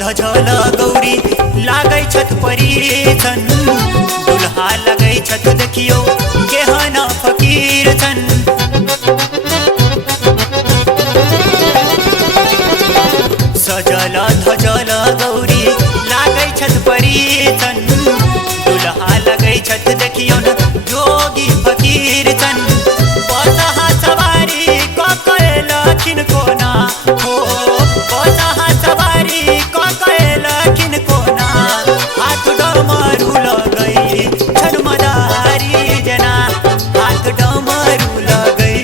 धजल गौरी लागै छथ परीछन् दुल्हा लगै छथ देखियो केहन फकीर छन् सजल धजल गौरी लागै छथ परीछन् दुल्हा लगै छथ देखियो जोगी फकीर छन् बसहा सवारी ककैलखिन कोना हो बसहा सवारी ककैलखिन कोना हाथ डमरू लगै छन् मदारी जना हाथ डमरू लगै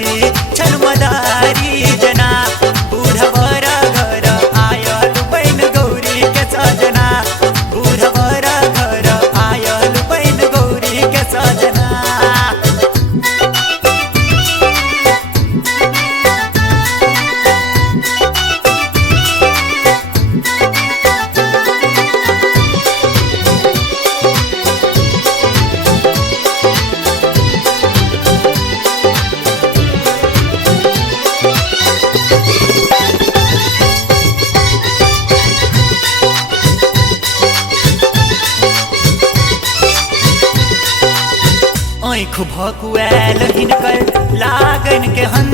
छन् मदारी जना बुढ़वर घर आयल बन गौरी के सजना बुढ़वर घर आयल बन गौरी के सजना आँख भकुआल हिनकर लागन के हन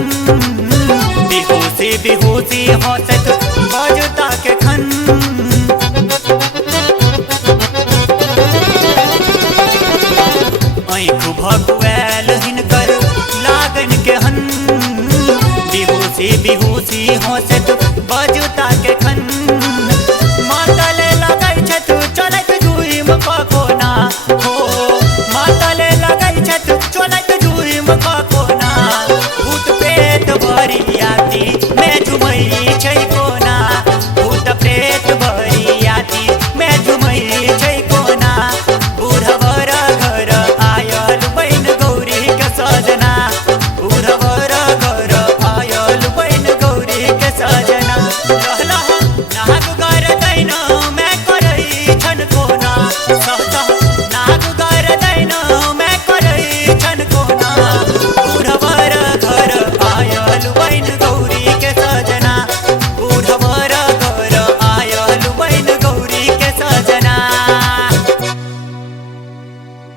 बेहोशी बेहोशी हंसत बजता के खन आँख भकुआल हिनकर लागन के हन बेहोशी बेहोशी हंसत